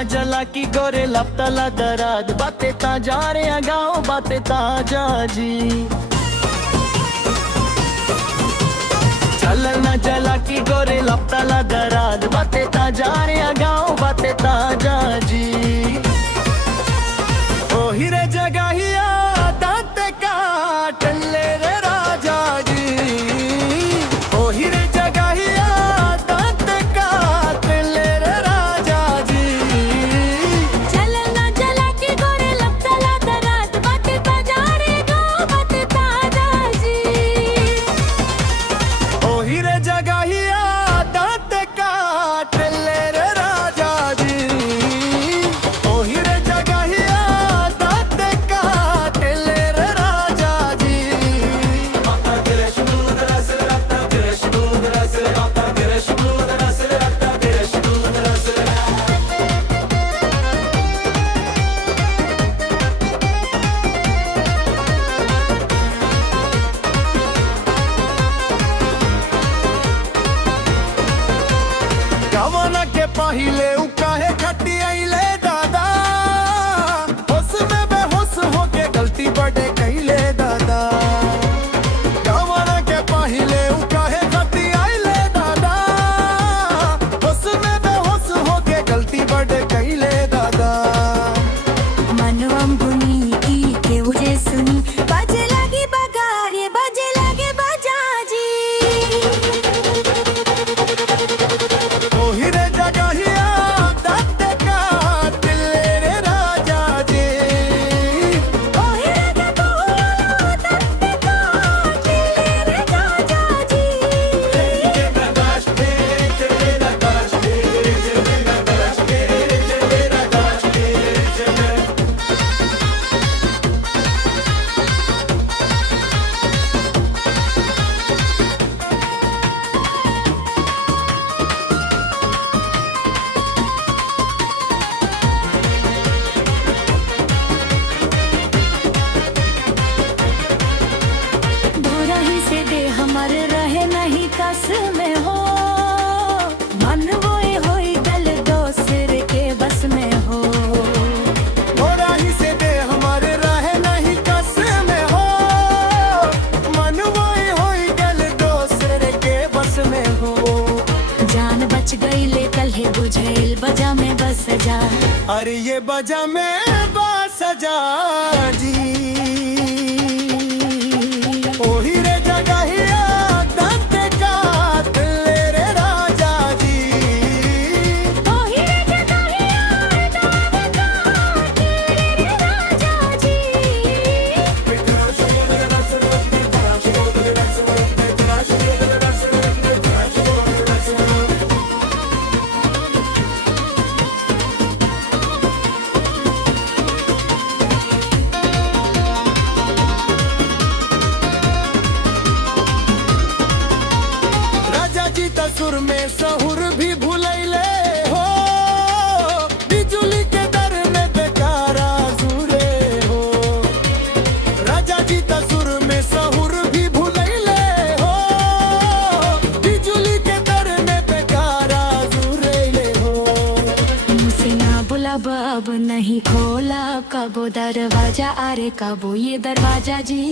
ना जला की गोरे लपतला दराद बातें ता जा रहे गाँव बातें ताजा जी। चल ना जला की गोरे लपतला दराद बातें ता जा रहे गाँव बातें ताजा जी। ओ हीरे जगाहिया दांत काट ले रे राजा जी। ओ हीरे जगाहिया दांत काट ले रे राजा जी। चल ना जला की गोरे लपतला दराद बातें ताजा रे गाँव बातें ताजा जी। ओ हीरे जगाहिया दांत काट ले रे राजा जी। ओ हीरे जगाहिया दांत काट ले रे राजा जी। गवाना के पहिले उ काहे खटी आइले दादा। होश में बेहोश होके गलती बड़े कइले दादा। गवाना के पहिले उ काहे खटी आइले दादा। होश में बेहोश होके गलती बड़े कइले दादा। मनवम गुनी की के उजे सुनी बाजे लगी बगारे बाजे लगे बाजाजी। ओ हीरे जगाहिया दांत काट ले रे राजा जी। ओ हीरे के बहुला दांत काट ले रे राजा जी। दोरही से दे हमर रहे नहीं कस में हो। मन वोए होई गल दोसर के बस में हो। थोड़ा ही से दे हमारे रहे नहीं कस में हो। मन वही होई गल दोसर के बस में हो। जान बच गई ले कल है बुझेल बजा में बस जा। अरे ये बजा में बस जा जी। ओ हीरे जगाहिया दांत काट ले रे राजा जी। ओ हीरे के कहिया दांत काट ले रे राजा जी। राजा जी तसुर में सहुर भी भूलैले हो। बिजुली के दर में बेकारा जुरे हो। राजा जी तसुर में सहुर भी भूलैले हो। बिजुली के दर में बेकारा जुरे हो। मुझसे ना बुला अब नहीं खोला कबो दरवाजा अरे कबो ये दरवाजा जी।